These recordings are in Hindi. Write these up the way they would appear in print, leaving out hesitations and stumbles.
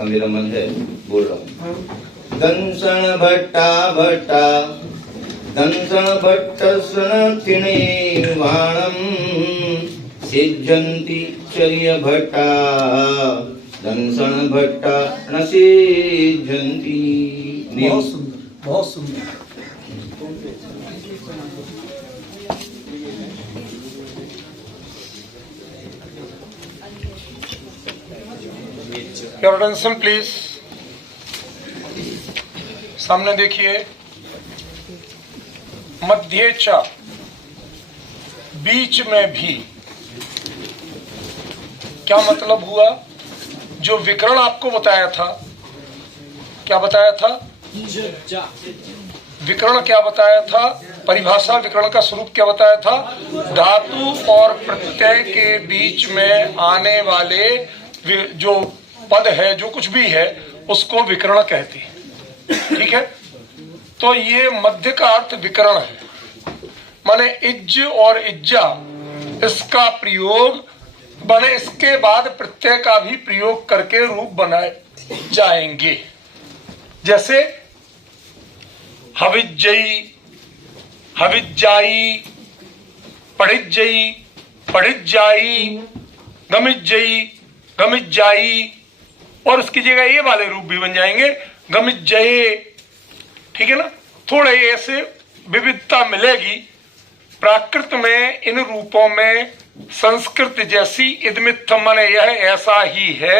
मेरा मन है, बोल रहा हूँ। दंसन भट्टा भट्टा दंसन भट्टसन निर्वाणम सिद्धंति चर्य भट्टा दंसन भट्टा न सिद्धंति। बहुत सुंदर, बहुत सुंदर। Your attention please. सामने देखिए, मध्य च, बीच में भी। क्या मतलब हुआ? जो विकरण आपको बताया था, क्या बताया था? विकरण क्या बताया था? परिभाषा विकरण का स्वरूप क्या बताया था? धातु और प्रत्यय के बीच में आने वाले जो पद है, जो कुछ भी है, उसको विकरण कहते हैं। ठीक है, तो ये मध्य का अर्थ विकरण है, माने इज्ज और इज्जा, इसका प्रयोग बने, इसके बाद प्रत्यय का भी प्रयोग करके रूप बनाए जाएंगे। जैसे हविज्जयी, हविज्जाई, पढ़िज्जयी, पढ़िज्जाई, गमिज्जयी, गमिज्जाई, और उसकी जगह ये वाले रूप भी बन जाएंगे, गमिज्जये। ठीक है ना, थोड़े ऐसे विविधता मिलेगी। प्राकृत में इन रूपों में संस्कृत जैसी इदमित्थ माने यह ऐसा ही है,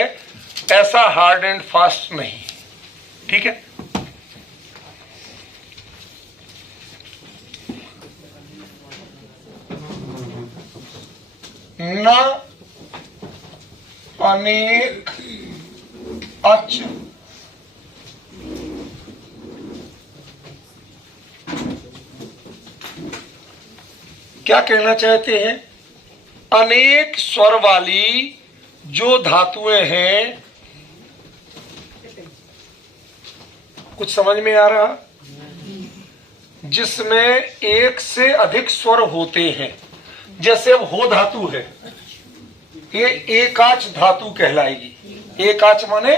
ऐसा हार्ड एंड फास्ट नहीं। ठीक है, न अनेक अच क्या कहना चाहते हैं? अनेक स्वर वाली जो धातुएं हैं, कुछ समझ में आ रहा? जिसमें एक से अधिक स्वर होते हैं। जैसे अब हो धातु है, ये एकाच धातु कहलाएगी। एकाच माने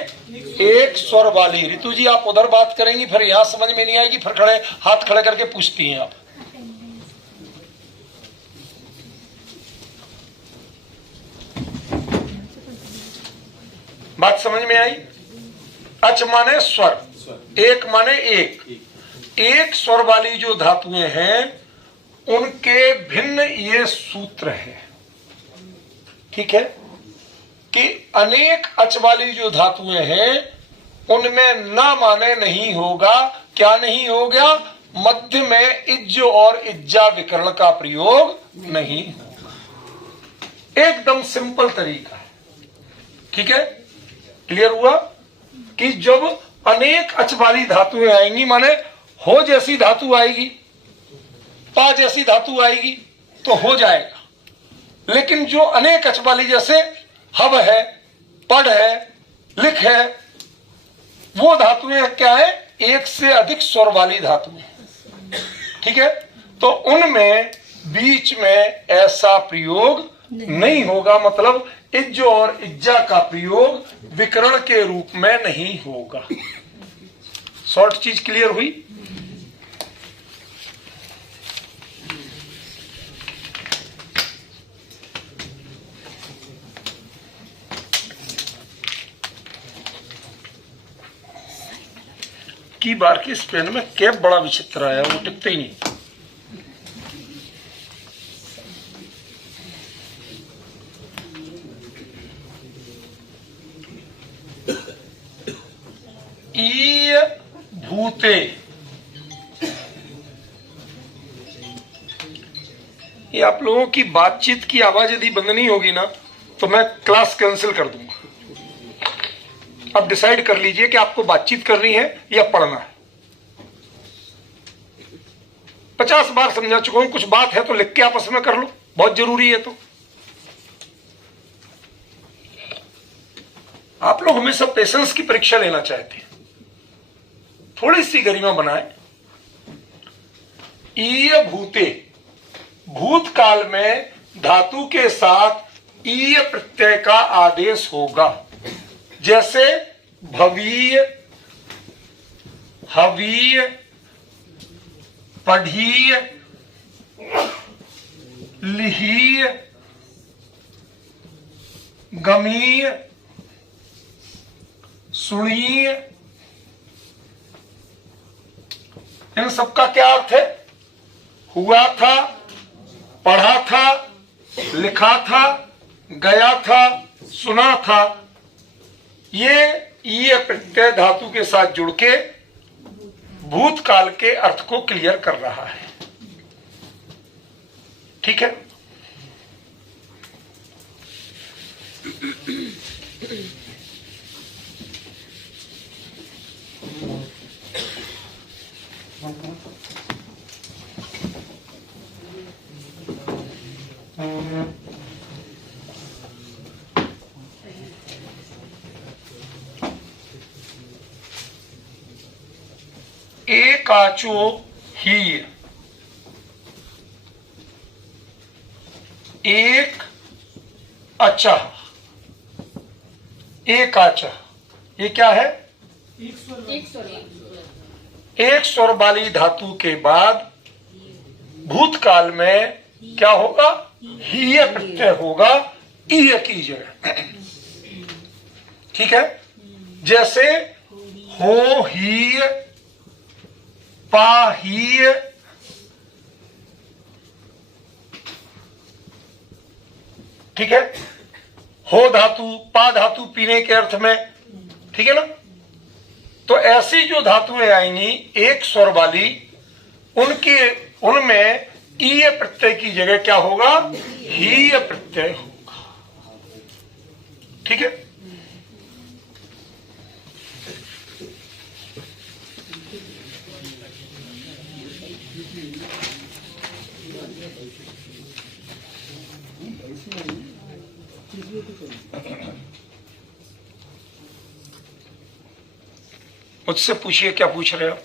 एक स्वर वाली। ऋतु जी आप उधर बात करेंगी, फिर यहां समझ में नहीं आएगी, फिर खड़े हाथ खड़े करके पूछती हैं आप। बात समझ में आई? अच माने स्वर, एक माने एक। एक स्वर वाली जो धातुएं हैं, उनके भिन्न ये सूत्र है। ठीक है, कि अनेक अच वाली जो धातुएं हैं, उनमें न माने नहीं होगा। क्या नहीं होगा? मध्य में इज्ज और इज्जा विकरण का प्रयोग नहीं होगा। एकदम सिंपल तरीका है। ठीक है, क्लियर हुआ? कि जब अनेक अच वाली धातुएं आएंगी, माने हो जैसी धातु आएगी, पा जैसी धातु आएगी, तो हो जाएगा। लेकिन जो अनेक अच वाली, जैसे हव है, पढ़ है, लिख है, वो धातुएं क्या है? एक से अधिक स्वर वाली धातुएं। ठीक है, तो उनमें बीच में ऐसा प्रयोग नहीं होगा, मतलब इज्ज और इज्जा का प्रयोग विकरण के रूप में नहीं होगा। शॉर्ट चीज क्लियर हुई? की बार की इस पेन में कैप बड़ा विचित्र आया, वो टिकते ही नहीं। ईय भूते, ये आप लोगों की बातचीत की आवाज यदि बंद नहीं होगी ना, तो मैं क्लास कैंसिल कर दूंगा। अब डिसाइड कर लीजिए कि आपको बातचीत करनी है या पढ़ना है। 50 बार समझा चुका हूं, कुछ बात है तो लिख के आपस में कर लो, बहुत जरूरी है। तो आप लोग हमेशा पेशेंस की परीक्षा लेना चाहते हैं, थोड़ी सी गरिमा बनाए। ईय भूते, भूतकाल में धातु के साथ ईय प्रत्यय का आदेश होगा। जैसे भवीय, हवीय, पढ़ीय, लिहीय, गमीय, सुणीय। इन सबका क्या अर्थ है? हुआ था, पढ़ा था, लिखा था, गया था, सुना था। ये प्रत्यय धातु के साथ जुड़ के भूतकाल के अर्थ को क्लियर कर रहा है। ठीक है। एकाचो ही, एक अचह, एक अचह, ये क्या है? एक स्वर वाली धातु के बाद भूतकाल में क्या होगा? हीय प्रत्यय होगा, ईय की जगह। ठीक है। जैसे हो हीय, पाहीय, ठीक है। हो धातु, पा धातु पीने के अर्थ में, ठीक है ना। तो ऐसी जो धातुएं आएंगी एक स्वर वाली, उनमें ईय प्रत्यय की जगह क्या होगा? हीय प्रत्यय होगा। ठीक है। मुझसे पूछिए, क्या पूछ रहे हो?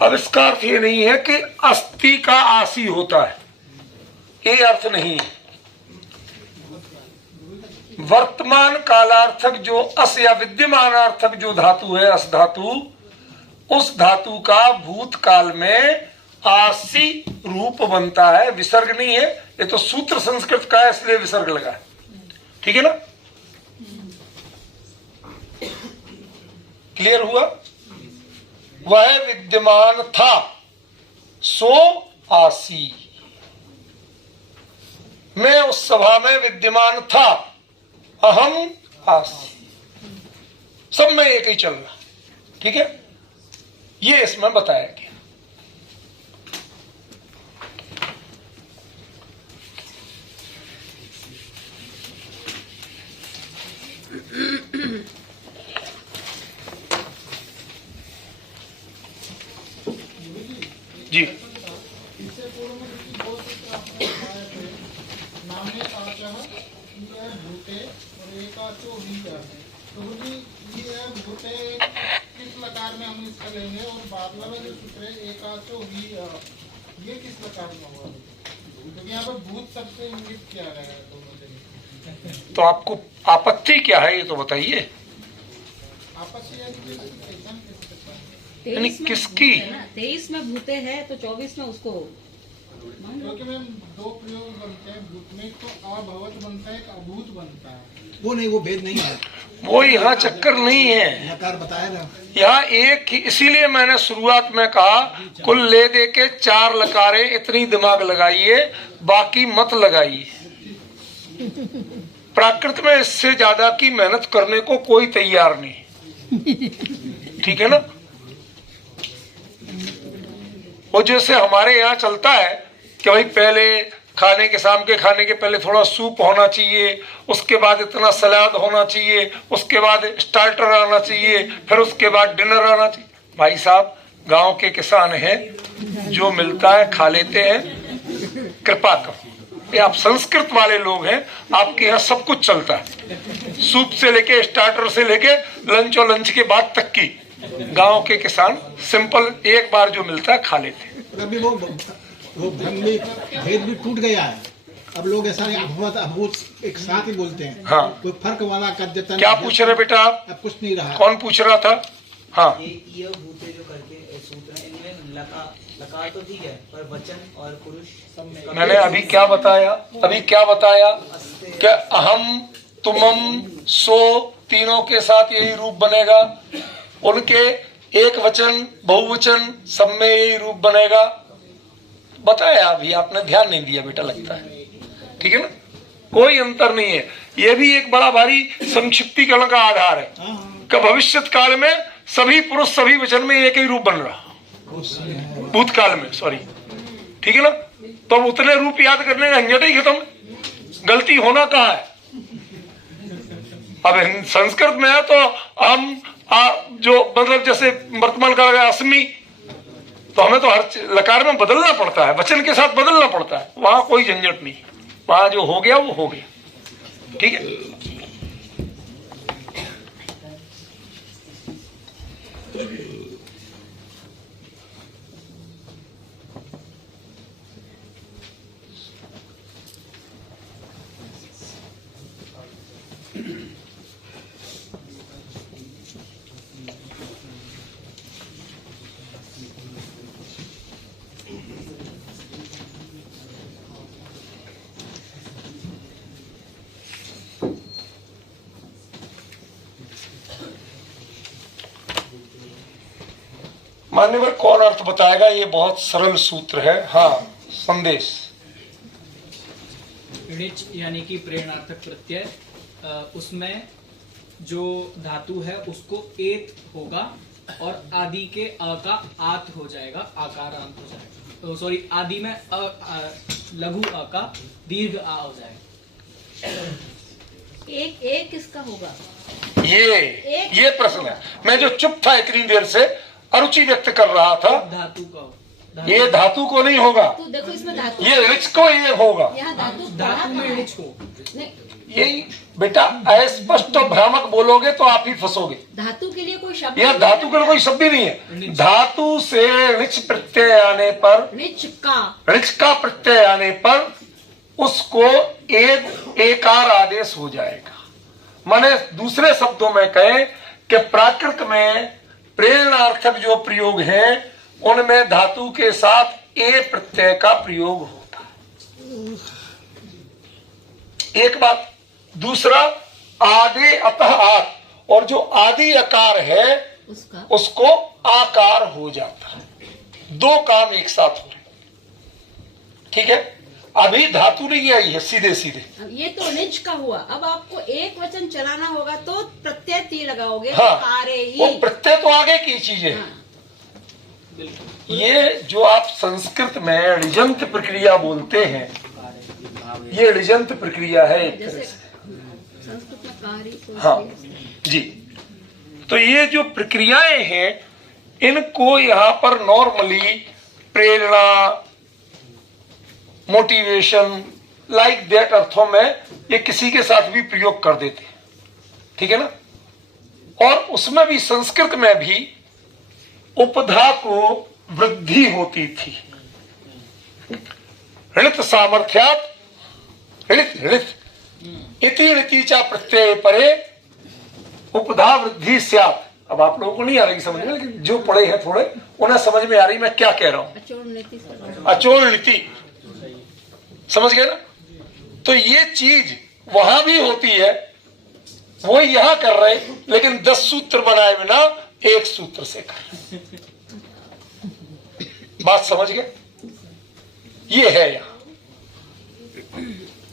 अब इसका अर्थ ये नहीं है कि अस्थि का आसी होता है, ये अर्थ नहीं है। वर्तमान कालार्थक जो अस या विद्यमानार्थक जो धातु है, अस धातु, उस धातु का भूतकाल में आसी रूप बनता है, विसर्ग नहीं है। ये तो सूत्र संस्कृत का है, इसलिए विसर्ग लगा है। ठीक है ना। क्लियर हुआ? वह विद्यमान था, सो आसी। मैं उस सभा में विद्यमान था, अहम आसी। सब में एक ही चल रहा। ठीक है। ये इसमें बताया गया। जी। किस लकार में हम इसका लेंगे और बाद वाला जो सूत्र है एकाचो ही, ये किस लकार में होगा? क्योंकि यहाँ पर भूत सबसे इंगित किया गया है। तो आपको आपत्ति क्या है ये तो बताइए। आपत्ति यानी किसकी? 23 में भूते है तो 24 में उसको, क्योंकि मैम दो प्रयोग बनते हैं भूत में, तो अभवत बनता है, एक अभूत बनता है। वो नहीं, वो भेद नहीं है, वो यहाँ चक्कर नहीं है। नकार बताया ना यहाँ एक ही, इसीलिए मैंने शुरुआत में कहा कुल ले दे के 4 लकारें, इतनी दिमाग लगाइए, बाकी मत लगाइए। प्राकृत में इससे ज्यादा की मेहनत करने को कोई तैयार नहीं। ठीक है ना। वो जैसे हमारे यहाँ चलता है कि भाई पहले खाने के, शाम के खाने के पहले थोड़ा सूप होना चाहिए, उसके बाद इतना सलाद होना चाहिए, उसके बाद स्टार्टर आना चाहिए, फिर उसके बाद डिनर आना चाहिए। भाई साहब गांव के किसान हैं, जो मिलता है खा लेते हैं, कृपा करो। ये आप संस्कृत वाले लोग हैं, आपके यहाँ सब कुछ चलता है, सूप से लेके स्टार्टर से लेके लंच और लंच के बाद तक की। गांव के किसान सिंपल एक बार जो मिलता है खा लेते हैं। अभी वो भ्रम भी भेद भी टूट गया है। अब लोग ऐसा अभूत एक साथ ही बोलते हैं। हाँ। कोई फर्क वाला कर देता क्या पूछ रहे बेटा आप? अब कुछ नहीं रहा। कौन पूछ रहा था? हाँ, ये भूते जो करके सूत्र है, इनमें लकार तो ठीक है, पर वचन और पुरुष मैंने अभी क्या बताया? क्या अहम तुमम सो तीनों के साथ यही रूप बनेगा, उनके एक वचन बहुवचन सब में यही रूप बनेगा। बताया अभी, आपने ध्यान नहीं दिया बेटा, लगता है। ठीक है ना, कोई अंतर नहीं है। यह भी एक बड़ा भारी संक्षिप्तीकरण का आधार है कि भविष्यत काल में सभी पुरुष सभी वचन में एक ही रूप बन रहा, भूतकाल में, सॉरी, ठीक है ना। तो अब उतने रूप याद करने का झंझट ही खत्म, गलती होना कहाँ है। अब संस्कृत में है तो हम जो मतलब जैसे वर्तमान काल का अस्मि, तो हमें तो हर लकार में बदलना पड़ता है, वचन के साथ बदलना पड़ता है। वहां कोई झंझट नहीं, वहां जो हो गया वो हो गया। ठीक है, मान्यवर कौन अर्थ बताएगा? ये बहुत सरल सूत्र है। हाँ, संदेश। णिच यानी कि प्रेरणार्थक प्रत्यय, उसमें जो धातु है उसको एत होगा और आदि के अ का आत हो जाएगा, आकारांत हो जाएगा। सॉरी, आदि में लघु अ का दीर्घ आ हो जाएगा। एक किसका होगा? ये प्रश्न है। मैं जो चुप था इतनी देर से, अरुचि व्यक्त कर रहा था। धातु का ये धातु को नहीं होगा, तो देखो इसमें धातु, ये ऋच को ये होगा। यहाँ धातु धातु में णिच को नहीं, यही बेटा, अस्पष्ट और भ्रामक बोलोगे तो आप ही फंसोगे। धातु के लिए कोई शब्द यह धातु का कोई शब्द ही नहीं है। धातु से ऋच प्रत्यय आने पर, णिच का प्रत्यय आने पर उसको एकार आदेश हो जाएगा। माने दूसरे शब्दों में कहें कि प्राकृत में प्रेरणार्थक जो प्रयोग है उनमें धातु के साथ ए प्रत्यय का प्रयोग होता है। एक बात। दूसरा, आदे अतः आत, और जो आदि अकार है उसको आकार हो जाता है। दो काम एक साथ हो रहे। ठीक है, अभी धातु नहीं आई है सीधे सीधे। ये तो णिच का हुआ। अब आपको एक वचन चलाना होगा तो प्रत्यय ती लगाओगे। हाँ, कारे ही। वो प्रत्यय तो आगे की चीजें हैं। हाँ। ये जो आप संस्कृत में ऋजंत प्रक्रिया बोलते हैं, ये ऋजंत प्रक्रिया है एक तरह से। संस्कृत में कार्य तो हाँ जी। तो ये जो प्रक्रियाएं हैं, इनको यहाँ पर normally Prerna, motivation, like that अर्थों में ये किसी के साथ भी प्रयोग कर देते हैं। ठीक है ना। और उसमें भी संस्कृत में भी उपधा को वृद्धि होती थी। ऋत सामर्थ्यात ऋत इति ऋतिचा प्रत्यय परे उपधा वृद्धि स्यात्। अब आप लोगों को नहीं आ रही समझ में, लेकिन जो पढ़े हैं थोड़े उन्हें समझ में आ रही मैं क्या कह रहा हूं। अचोल नीति, समझ गए ना। तो ये चीज वहां भी होती है, वो यहां कर रहे, लेकिन 10 सूत्र बनाए बिना एक सूत्र से कर। बात समझ गए? ये है यहां।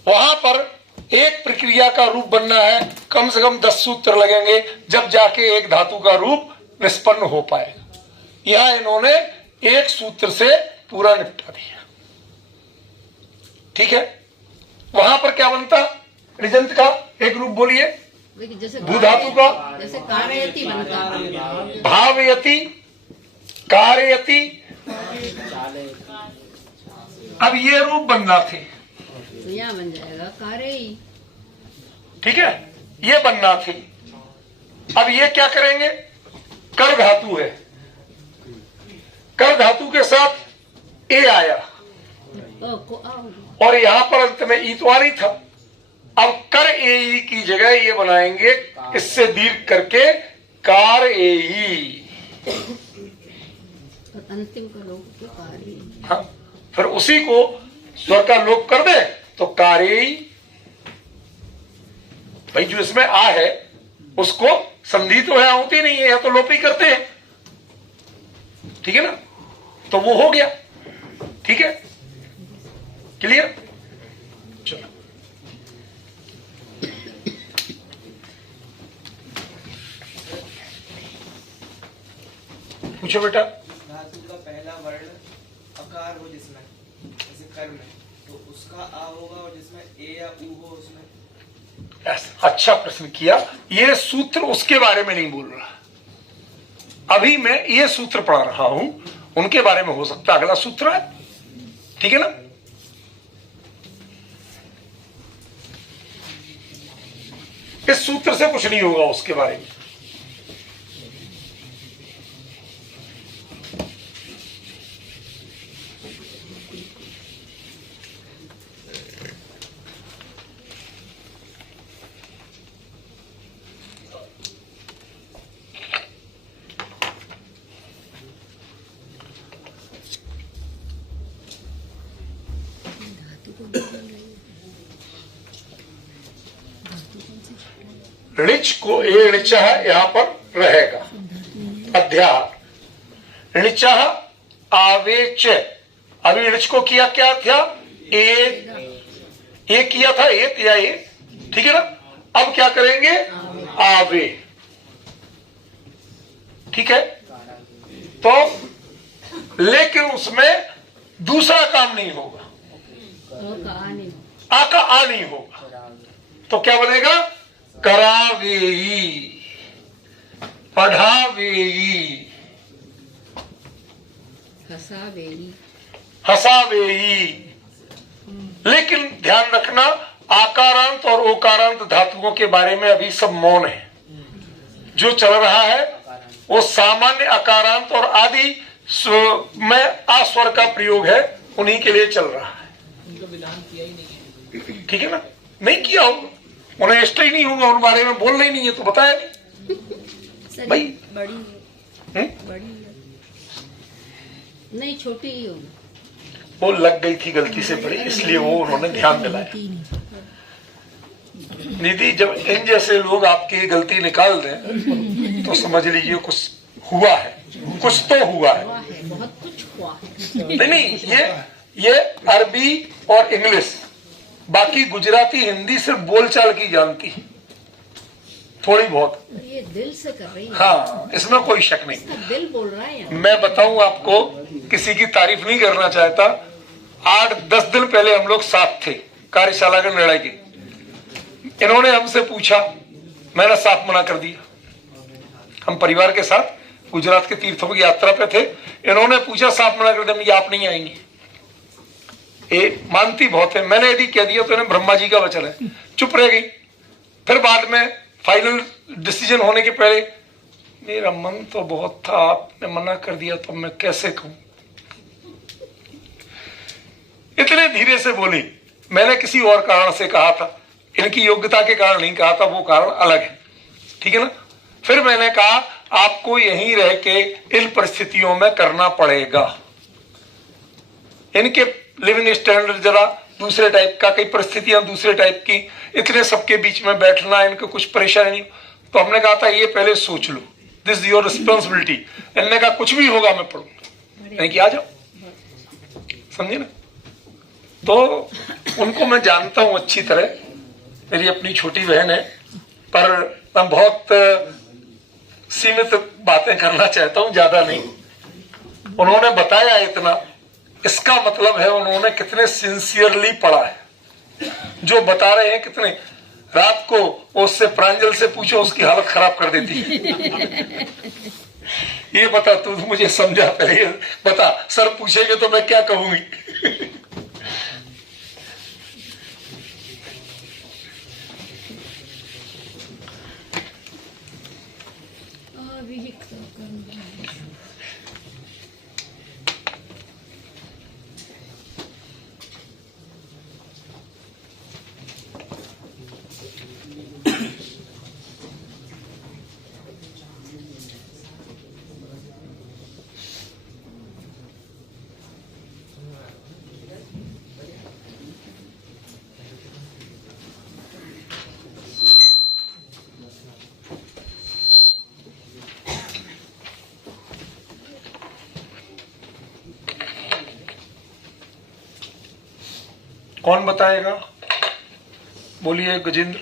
वहां पर एक प्रक्रिया का रूप बनना है, कम से कम 10 सूत्र लगेंगे, जब जाके एक धातु का रूप निष्पन्न हो पाएगा। यहां इन्होंने एक सूत्र से पूरा निपटा दिया। ठीक है। वहां पर क्या बनता? ऋजंत का एक रूप बोलिए। जैसे भूधातु का जैसे कारयति बनता, भावयति, कारयति। अब ये रूप बनना थे। तो यहाँ बन जाएगा कारेई। ठीक है, ये बनना थी। अब ये क्या करेंगे, कर धातु है, कर धातु के साथ ए आया को आओ। और यहां पर अंत में ई तो आ नहीं था। अब कर ए ई की जगह ये बनाएंगे इससे दीर्घ करके कार ए ई। अंतिम का लोग तो कारेई। हाँ, फिर उसी को स्वर का लोप कर दे तो कारेई। भाई जो इसमें आ है उसको संधि तो है होती नहीं है, या तो लोप ही करते हैं। ठीक है ना, तो वो हो गया। ठीक है, क्लियर। चलो पूछो बेटा। धातु का पहला वर्ण अकार हो जिसमें, जैसे कर में, तो उसका आ होगा, और जिसमें ए या ऊ हो उसमें। अच्छा प्रश्न किया। ये सूत्र उसके बारे में नहीं बोल रहा, अभी मैं ये सूत्र पढ़ा रहा हूं, उनके बारे में हो सकता अगला सूत्र है। ठीक है ना, इस सूत्र से कुछ नहीं होगा उसके बारे में। ऋच को ए ऋचा यहां पर रहेगा, अध्याहार ऋचा आवेच। अभी ऋच को किया क्या था, ए किया था, एक या ए। ठीक है ना, अब क्या करेंगे, आवे। ठीक है, तो लेकिन उसमें दूसरा काम नहीं होगा, आ का आ नहीं होगा, तो क्या बनेगा, करावेई, पढ़ावेई, हसावेई। लेकिन ध्यान रखना, आकारांत और ओकारांत धातुओं के बारे में अभी सब मौन है। जो चल रहा है वो सामान्य अकारांत और आदि में आ स्वर का प्रयोग है, उन्हीं के लिए चल रहा है। उनका विधान किया ही नहीं है। ठीक है ना, नहीं किया होगा, उन्हें इष्ट ही नहीं होगा, उन बारे में बोलना ही नहीं है, तो बताया नहीं भाई। बड़ी है, बड़ी है। नहीं, छोटी ही होगी। वो लग गई थी गलती से बड़ी, इसलिए वो उन्होंने ध्यान दिलाया। निधि, जब इन जैसे लोग आपकी गलती निकाल दें तो समझ लीजिए कुछ हुआ है, कुछ तो हुआ है। बहुत कुछ हुआ है। नहीं, ये अरबी और इंग्लिश, बाकी गुजराती हिंदी सिर्फ बोलचाल की जानती है, थोड़ी बहुत। ये दिल से कर रही है। हाँ, इसमें कोई शक नहीं। दिल बोल रहा है यहाँ। मैं बताऊं आपको, किसी की तारीफ नहीं करना चाहता, 8-10 दिन पहले हम लोग साथ थे कार्यशाला के निर्णय के। इन्होंने हमसे पूछा, मैंने साफ मना कर दिया। हम परिवार के साथ गुजरात के तीर्थों की यात्रा पे थे, इन्होंने पूछा, साफ मना कर दिया, आप नहीं आएंगे। मानती बहुत है, मैंने यदि कह दिया तो इन्हें ब्रह्मा जी का वचन है, चुप रह गई। फिर बाद में फाइनल डिसीजन होने के पहले, मेरा मन तो बहुत था, आपने मना कर दिया तो मैं कैसे कहूं। इतने धीरे से बोली, मैंने किसी और कारण से कहा था, इनकी योग्यता के कारण नहीं कहा था, वो कारण अलग है। ठीक है ना, फिर मैंने कहा आपको यहीं रह के इन परिस्थितियों में करना पड़ेगा। इनके लिविंग स्टैंडर्ड जरा दूसरे टाइप का, कई परिस्थितियां दूसरे टाइप की, इतने सबके बीच में बैठना, इनको कुछ परेशानी नहीं। तो हमने कहा था ये पहले सोच लो, दिस इज योर रिस्पॉन्सिबिलिटी। इन्होंने कहा कुछ भी होगा मैं पढ़ूंगा, नहीं कि आ जाओ, समझे ना। तो उनको मैं जानता हूं अच्छी तरह, मेरी अपनी छोटी बहन है, पर मैं बहुत सीमित बातें करना चाहता हूं, ज्यादा नहीं। उन्होंने बताया इतना, इसका मतलब है उन्होंने कितने सिंसियरली पढ़ा है। जो बता रहे हैं कितने, रात को उससे प्रांजल से पूछो, उसकी हालत खराब कर देती है। ये बता, तू मुझे समझा, पहले बता, सर पूछेंगे तो मैं क्या कहूंगी। कौन बताएगा? बोलिए गजेंद्र।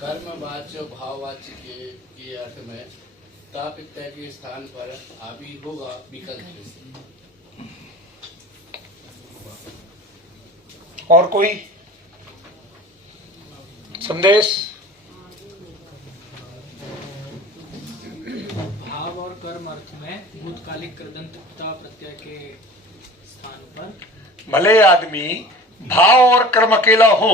कर्मवाच्य भाववाच्य के अर्थ में तापित्य के स्थान पर आदि होगा विकल्प से। और कोई संदेश? भाव और कर्म अर्थ में भूतकालिक कृदंतता प्रत्यय के स्थान पर भले आदमी भाव और कर्म अकेला हो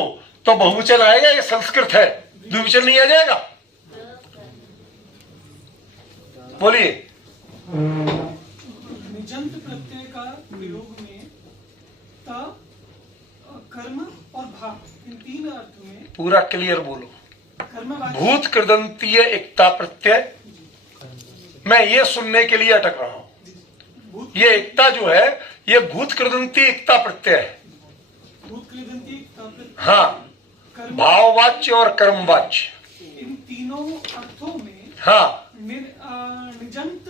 तो बहुवचन आएगा, ये संस्कृत है, द्विवचन नहीं आ जाएगा? बोलिए। निजंत प्रत्यय का प्रयोग में ता, कर्म और भाव इन तीन अर्थ में पूरा क्लियर बोलो। कर्मवाच्य भूत कृदंतीय एकता प्रत्यय, मैं ये सुनने के लिए अटक रहा हूं। ये एकता जो है ये भूत कृदंती एकता प्रत्यय है। भूत कृदंती प्रत्यय, हाँ, कर्म, भाववाच्य और कर्मवाच्य इन तीनों अर्थों में हाँ निजंत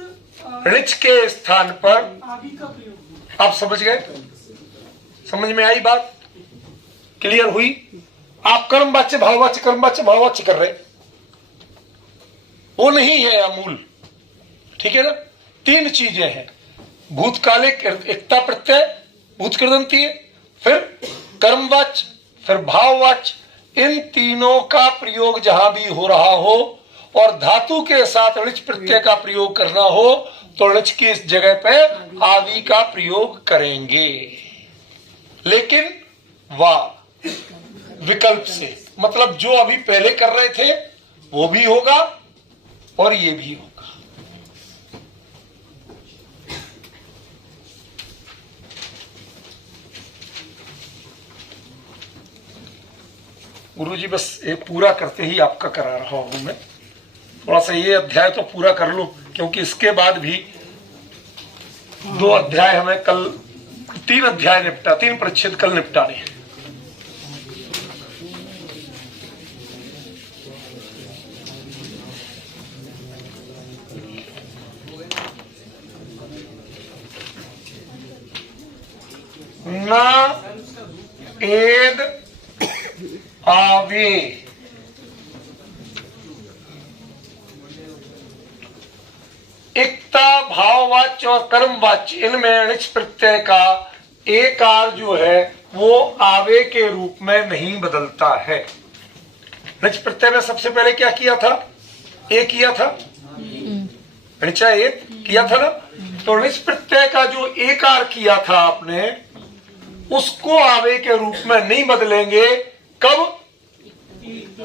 ऋच के स्थान पर आदि का प्रयोग। आप समझ गए? समझ में आई बात? क्लियर हुई? आप कर्मवाच्य भाववाच्य कर्मवाच्य भाववाच्य कर रहे, वो नहीं है अमूल। ठीक है ना? तीन चीजें हैं, भूतकालिक एकता प्रत्यय भूत कृदंतीय, फिर कर्मवाच्य, फिर भाववाच्य। इन तीनों का प्रयोग जहां भी हो रहा हो और धातु के साथ ऋच प्रत्यय का प्रयोग करना हो तो ऋच की इस जगह पे आदि का प्रयोग करेंगे, लेकिन वाह विकल्प से, मतलब जो अभी पहले कर रहे थे वो भी होगा और ये भी होगा। गुरुजी बस ये पूरा करते ही आपका करा रहा हूं मैं, थोड़ा सा ये अध्याय तो पूरा कर लो, क्योंकि इसके बाद भी 2 अध्याय हमें कल, 3 अध्याय निपटा, 3 परिच्छेद कल निपटाने हैं। ना एद आवे, एकता भाववाच्य और कर्मवाच्य, इनमें ऋच प्रत्यय का एकार जो है वो आवे के रूप में नहीं बदलता है। ऋच प्रत्यय में सबसे पहले क्या किया था? ए किया था, ऋचा एक किया था ना? तो ऋच प्रत्यय का जो एकार किया था आपने, उसको आवे के रूप में नहीं बदलेंगे। कब?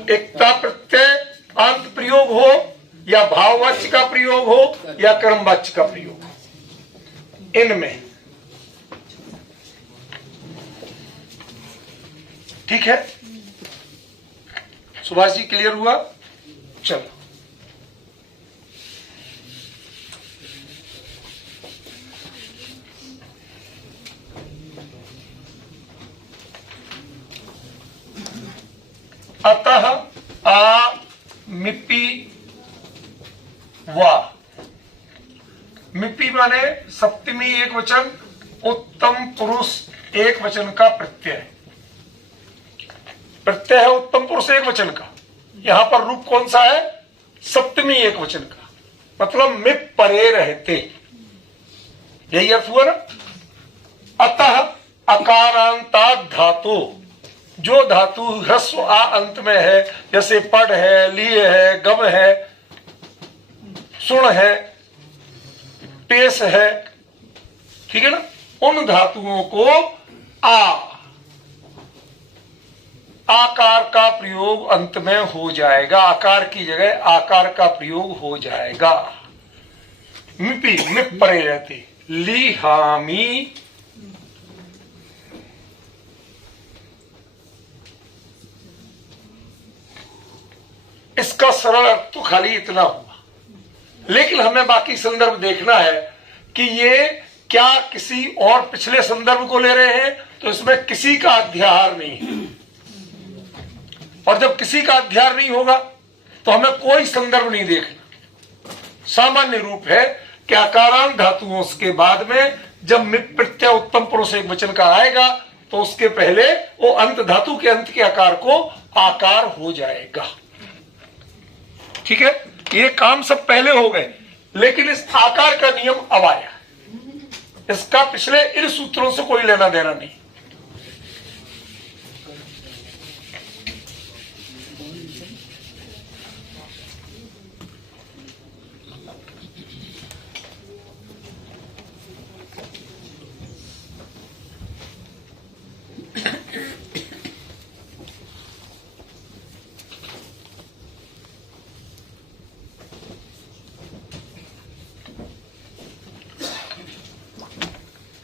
एकता प्रत्यय अंत प्रयोग हो या भाववाच्य का प्रयोग हो या कर्मवाच्य का प्रयोग हो, इनमें। ठीक है? सुभाष जी क्लियर हुआ? चलो अतः आ मिपी वा, मिपी माने सप्तमी एक वचन, उत्तम पुरुष एक वचन का प्रत्यय। प्रत्यय है उत्तम पुरुष एक वचन का, यहां पर रूप कौन सा है? सप्तमी एक वचन का, मतलब मिप परे रहते, यही अर्थ हुआ ना? अतः अकारांता धातु, जो धातु ह्रस्व आ अंत में है, जैसे पढ़ है, लिए है, गम है, सुन है, पेश है, ठीक है ना? उन धातुओं को आ आकार का प्रयोग अंत में हो जाएगा, आकार की जगह आकार का प्रयोग हो जाएगा। मिपी मिप परे रहती लिहामी, इसका सरल अर्थ तो खाली इतना हुआ, लेकिन हमें बाकी संदर्भ देखना है कि ये क्या किसी और पिछले संदर्भ को ले रहे हैं, तो इसमें किसी का अध्याहार नहीं है। और जब किसी का अध्याहार नहीं होगा तो हमें कोई संदर्भ नहीं देखना। सामान्य रूप है कि आकारांत धातुओं के बाद में जब मिप प्रत्यय उत्तम पुरुष एक वचन का आएगा तो उसके पहले वो अंत धातु के अंत के आकार को आकार हो जाएगा। ठीक है, ये काम सब पहले हो गए, लेकिन इस आकार का नियम अब आया। इसका पिछले इन सूत्रों से कोई लेना देना नहीं।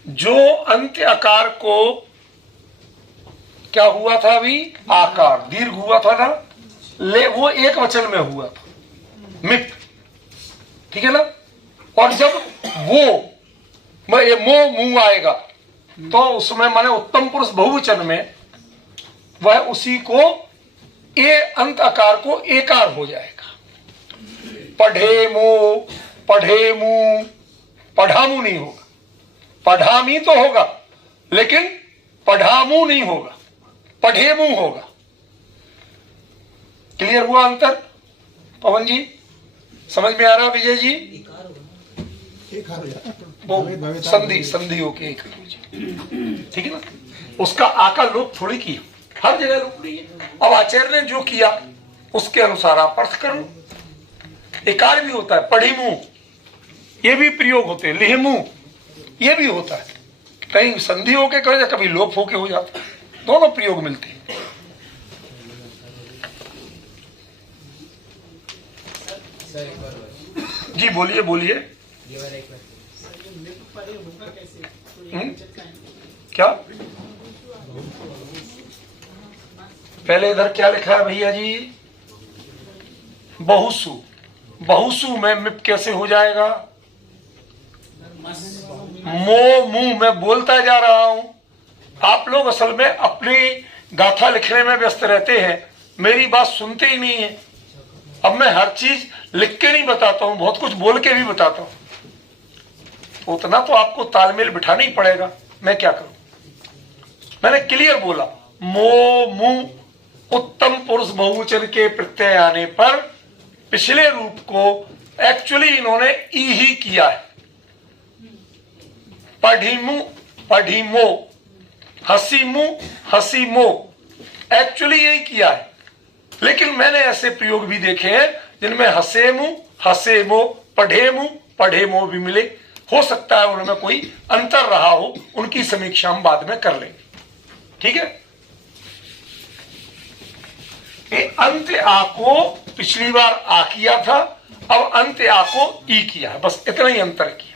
जो अंत्य आकार को क्या हुआ था, अभी आकार दीर्घ हुआ था ना, ले वो एक वचन में हुआ था मिप, ठीक है ना। और जब वो ये मो मुंह आएगा तो उसमें माने उत्तम पुरुष बहुवचन में वह उसी को ए अंत आकार को एकार हो जाएगा। पढ़ेमो पढ़ेमू, पढ़ामू नहीं होगा, पढ़ामी तो होगा लेकिन पढ़ामू नहीं होगा, पढ़ेमू होगा। क्लियर हुआ अंतर पवन जी? समझ में आ रहा विजय जी? वो संधि संधि होके एक, ठीक है ना। उसका आकार लोप थोड़ी की, हर जगह लोप नहीं है। अब आचार्य ने जो किया उसके अनुसार आप अर्थ करो। एकार भी होता है, पढ़ीमू ये भी प्रयोग होते हैं, लिहिमू ये भी होता है, कहीं संधि होके कहे, कभी लोप होके हो जाता है, दोनों प्रयोग मिलते हैं। जी बोलिए बोलिए। क्या पहले इधर क्या लिखा है भैया जी? बहुसु, बहुसु में मिप कैसे हो जाएगा? मो मुंह में बोलता जा रहा हूं। आप लोग असल में अपनी गाथा लिखने में व्यस्त रहते हैं, मेरी बात सुनते ही नहीं है। अब मैं हर चीज लिख के नहीं बताता हूं, बहुत कुछ बोल के भी बताता हूं। उतना तो आपको तालमेल बिठाना ही पड़ेगा, मैं क्या करूं। मैंने क्लियर बोला, मो मुंह उत्तम पुरुष बहुवचन के प्रत्यय आने पर पिछले रूप को एक्चुअली इन्होंने ई ही किया है। पढ़ीमू पढ़ीमो, हसीमू हसीमो, एक्चुअली यही किया है। लेकिन मैंने ऐसे प्रयोग भी देखे हैं जिनमें हसेमू हसेमो, पढ़ेमू पढ़ेमो भी मिले। हो सकता है उनमें कोई अंतर रहा हो, उनकी समीक्षा हम बाद में कर लेंगे, ठीक है। ये अंत्य आ को पिछली बार आ किया था, अब अंत्य आ को ई किया है, बस इतना ही अंतर किया।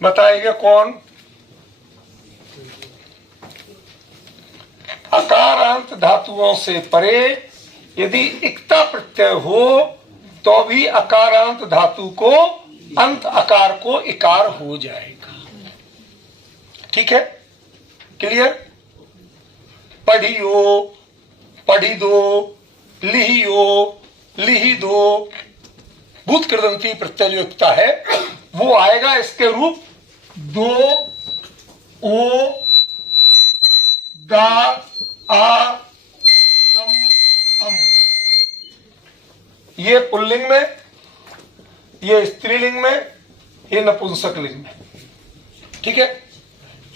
बताएगा कौन? अकारांत धातुओं से परे यदि इक्ता प्रत्यय हो तो भी अकारांत धातु को अंत आकार को इकार हो जाएगा, ठीक है। क्लियर? पढ़ियो पढ़ी दो, लिहियो लिहि दो, भूत कृदंती प्रत्यय जो इक्ता है वो आएगा। इसके रूप दो, ओ, दा, आ, दम, अम। ये पुल्लिंग में, ये स्त्रीलिंग में, ये नपुंसक लिंग में, ठीक है।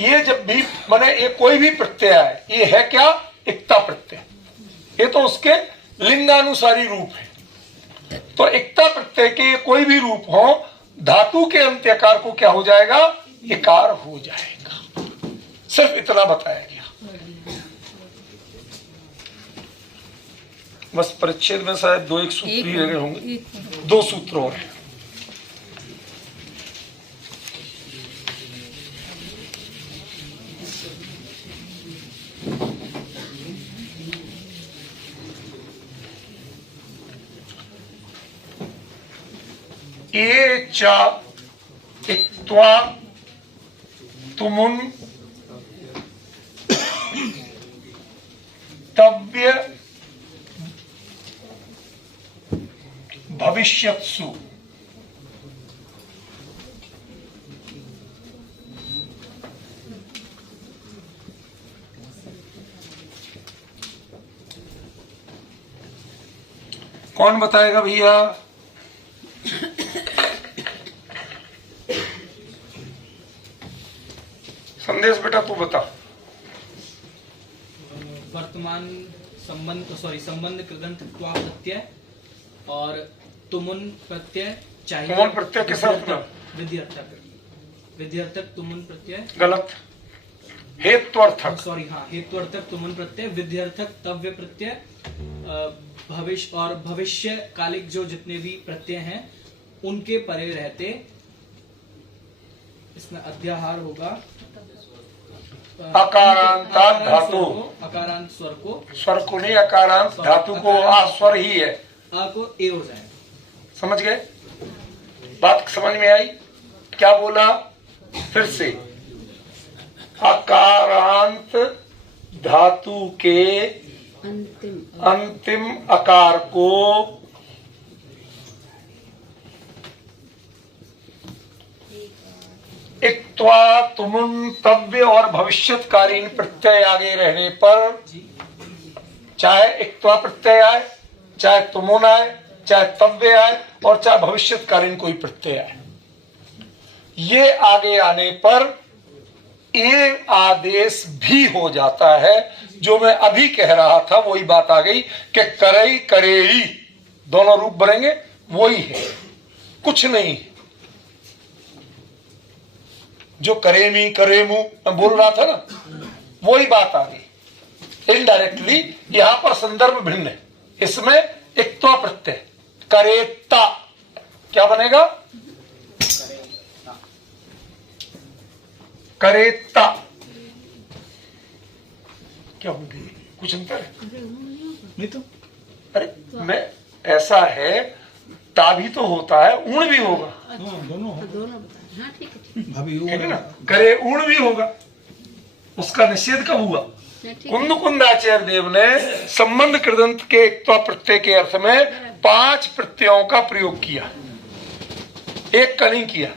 ये जब भी माने ये कोई भी प्रत्यय है, ये है क्या? इक्ता प्रत्यय, ये तो उसके लिंगानुसारी रूप है। तो इक्ता प्रत्यय के कोई भी रूप हो, धातु के अंत्यकार को क्या हो जाएगा, इकार हो जाएगा। सिर्फ इतना बताया गया। बस परिच्छेद में शायद 2-1 सूत्र ही रह गए होंगे, 2 सूत्र और हैं। ये चा इक्त्वा तुमुन तव्य भविष्यत्सु, कौन बताएगा भैया? संदेश बेटा तू बता। वर्तमान संबंध कृदंत त्वा प्रत्यय और तुमुन प्रत्यय चाहिए। तुमुन प्रत्यय किस अर्थ में? विध्यर्थक तुमुन प्रत्यय गलत, हेत्वर्थक। सॉरी, हाँ, हेत्वर्थक तुमुन प्रत्यय, विध्यर्थक तव्य प्रत्यय, भविष्य और भविष्य कालिक जो जितने भी प्रत्यय हैं उनके परे रहते इसमें अध्याहार होगा। अकारांतात् धातु, अकारांत स्वर को, स्वर को नहीं, अकारांत धातु को, आ स्वर ही है, आ को ए हो जाएगा। समझ गए? बात समझ में आई? क्या बोला फिर से? अकारांत धातु के अंतिम अकार को इक्त्वा तुमुन तव्य और भविष्यत्कालीन प्रत्यय आगे रहने पर, चाहे इक्त्वा प्रत्यय आए, चाहे तुमुन आए, चाहे तव्य आए और चाहे भविष्यत्कालीन कोई प्रत्यय आए, ये आगे आने पर ये आदेश भी हो जाता है। जो मैं अभी कह रहा था वही बात आ गई कि करई करेई दोनों रूप बनेंगे, वही है, कुछ नहीं। जो करेमी करेमू मैं बोल रहा था ना, वही बात आ गई। इनडायरेक्टली यहां पर संदर्भ भिन्न है। इसमें इक्त्वा प्रत्यय करेता क्या बनेगा? करेता। क्या हो गई? कुछ अंतर है? नहीं तो अरे मैं ऐसा है, ता भी तो होता है, ऊण भी होगा, दोनों हाँ ठीक है, भाभी ठीक है ना? करे ऊण भी होगा, उसका निषेध कब हुआ? कुंद कुंदाचार्य देव ने संबंध कृदंत के इक्त्वा प्रत्यय के अर्थ में 5 प्रत्ययों का प्रयोग किया, एक का नहीं किया।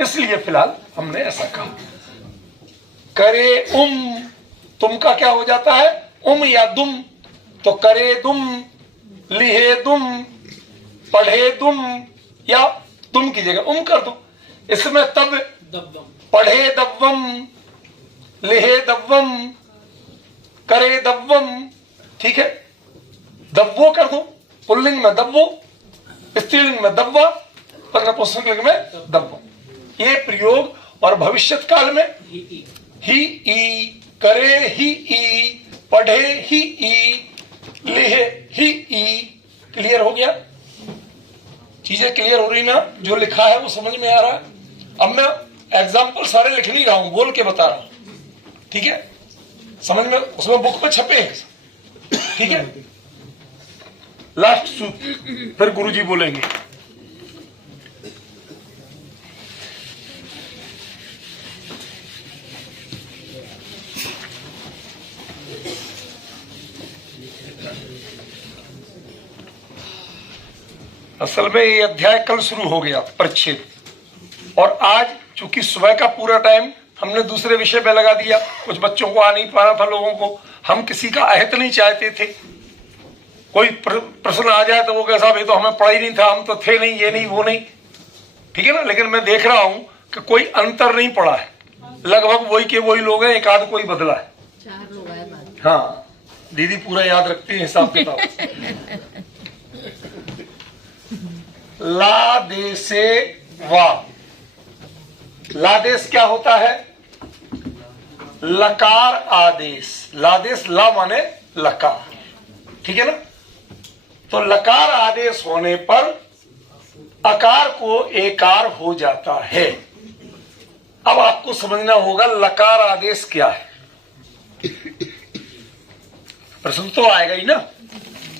इसलिए फिलहाल हमने ऐसा कहा। करे तुम का क्या हो जाता है? या दुम। तो करे दुम, लिहे दुम, पढ़े दुम, या तुम की जगह कर दो। इसमें तब पढ़े दव्वम, लिहे दव्वम, करे दव्वम, ठीक है, दव्वो कर दो। पुल्लिंग में दव्वो, स्त्रीलिंग में दव्वा, नपुंसकलिंग में दव्वम। ये प्रयोग। और भविष्यत काल में ही ई, करे ही ई, पढ़े ही ई, लिहे ही ई। क्लियर हो गया? चीजें क्लियर हो रही ना? जो लिखा है वो समझ में आ रहा है? अब मैं एग्जाम्पल सारे लिख नहीं रहा हूं, बोल के बता रहा हूं, ठीक है? समझ में, उसमें बुक पे छपे हैं, ठीक है? लास्ट सूत्र फिर गुरुजी बोलेंगे। असल में ये अध्याय कल शुरू हो गया परिच्छेद, और आज चूंकि सुबह का पूरा टाइम हमने दूसरे विषय पे लगा दिया, कुछ बच्चों को आ नहीं पा रहा था, लोगों को, हम किसी का अहित नहीं चाहते थे। कोई प्रश्न आ जाए तो वो कैसा, भाई तो हमें पढ़ा ही नहीं था, हम तो थे नहीं, ये नहीं वो नहीं, ठीक है ना? लेकिन मैं देख रहा हूं कि कोई अंतर नहीं पड़ा है, लगभग वही के वही लोग हैं, एक आध कोई बदला है। 4 लोग आए बाद। हाँ, दीदी पूरा याद रखती है हिसाब किताब। ला दे से वा, लादेश क्या होता है? लकार आदेश। लादेश ला माने लकार, ठीक है ना। तो लकार आदेश होने पर अकार को एकार हो जाता है। अब आपको समझना होगा लकार आदेश क्या है। प्रश्न तो आएगा ही ना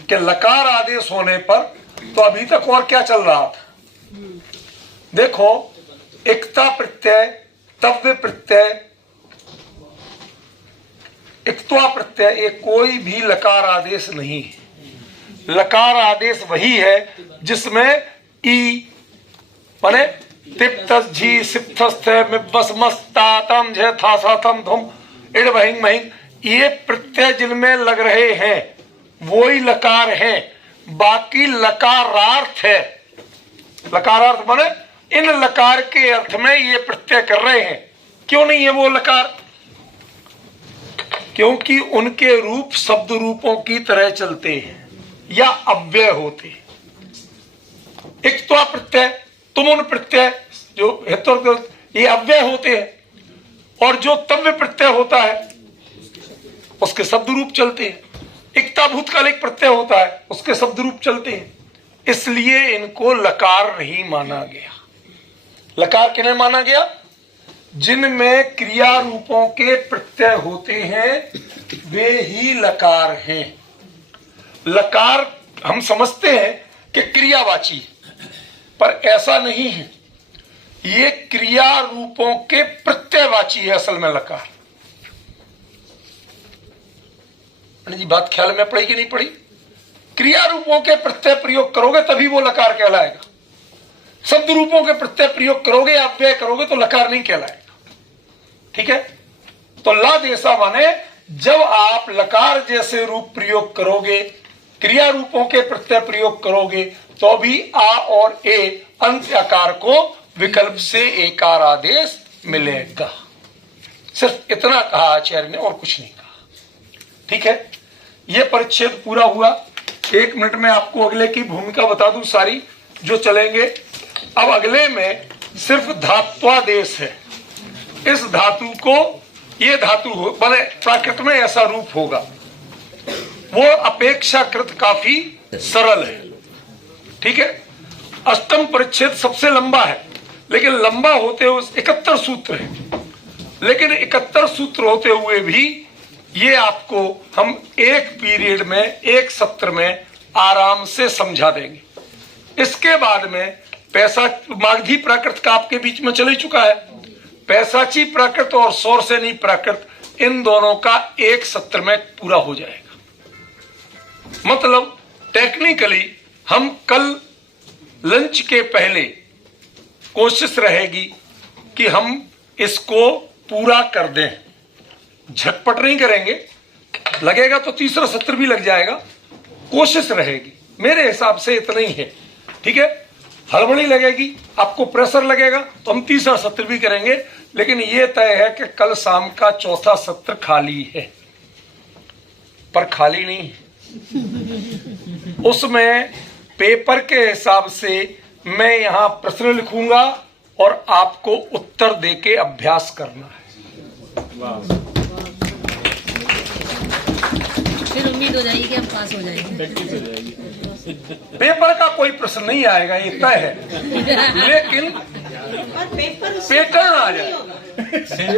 कि लकार आदेश होने पर, तो अभी तक और क्या चल रहा था? देखो, इक्ता प्रत्यय, तव्य प्रत्यय, इक्त्वा प्रत्यय, ये कोई भी लकार आदेश नहीं है। लकार आदेश वही है जिसमें ई माने तिप्तस झी सिप्तस्थ मिब्बस मस्तातम झ था सातम धुम इड वहिंग महिंग, ये प्रत्यय जिनमें लग रहे हैं वो ही लकार हैं। बाकी लकारार्थ है। लकारार्थ माने इन लकार के अर्थ में ये प्रत्यय कर रहे हैं। क्यों नहीं है वो लकार? क्योंकि उनके रूप शब्द रूपों की तरह चलते हैं या अव्यय होते हैं। एक तो प्रत्यय, तुमुन प्रत्यय जो हेतु, ये अव्यय होते हैं, और जो तव्य प्रत्यय होता है उसके शब्द रूप चलते हैं। इक्ता भूतकालिक प्रत्यय होता है, उसके शब्द रूप चलते हैं। इसलिए इनको लकार नहीं माना गया। लकार किन्हें माना गया? जिनमें क्रिया रूपों के प्रत्यय होते हैं वे ही लकार हैं। लकार हम समझते हैं कि क्रियावाची, पर ऐसा नहीं है। ये क्रिया रूपों के प्रत्ययवाची है असल में लकार। जी बात ख्याल में पड़ी कि नहीं पड़ी? क्रिया रूपों के प्रत्यय प्रयोग करोगे तभी वो लकार कहलाएगा। शब्द रूपों के प्रत्यय प्रयोग करोगे, अव्यय करोगे तो लकार नहीं कहलाएगा। ठीक है। तो ला देशा माने जब आप लकार जैसे रूप प्रयोग करोगे, क्रिया रूपों के प्रत्यय प्रयोग करोगे, तो भी आ और ए अंत आकार को विकल्प से एकार आदेश मिलेगा। सिर्फ इतना कहा आचार्य ने और कुछ नहीं कहा। ठीक है, यह परिच्छेद पूरा हुआ। 1 मिनट में आपको अगले की भूमिका बता दूं सारी जो चलेंगे। अब अगले में सिर्फ धात्वादेश है। इस धातु को, ये धातु हो बने प्राकृत में ऐसा रूप होगा, वो अपेक्षाकृत काफी सरल है। ठीक है। अष्टम परिच्छेद सबसे लंबा है, लेकिन लंबा होते हुए 71 सूत्र है, लेकिन 71 सूत्र होते हुए भी ये आपको हम एक पीरियड में, एक सत्र में आराम से समझा देंगे। इसके बाद में मागधी प्राकृत का आपके बीच में चल ही चुका है। पैसाची प्राकृत और सौरसेनी प्राकृत, इन दोनों का एक सत्र में पूरा हो जाएगा। मतलब टेक्निकली हम कल लंच के पहले कोशिश रहेगी कि हम इसको पूरा कर दें। झटपट नहीं करेंगे, लगेगा तो तीसरा सत्र भी लग जाएगा। कोशिश रहेगी, मेरे हिसाब से इतना ही है। ठीक है। हड़बड़ी लगेगी, आपको प्रेशर लगेगा तो हम तीसरा सत्र भी करेंगे, लेकिन यह तय है कि कल शाम का चौथा सत्र खाली है। पर खाली नहीं है, उसमें पेपर के हिसाब से मैं यहां प्रश्न लिखूंगा और आपको उत्तर देके अभ्यास करना है। फिर उम्मीद हो जाएगी कि हम पास हो जाएंगे। पेपर का कोई प्रश्न नहीं आएगा, ये तय है, लेकिन पैटर्न आ जाए,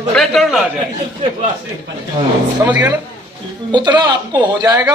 पैटर्न आ जाए, समझ गए ना? उतना आपको हो जाएगा।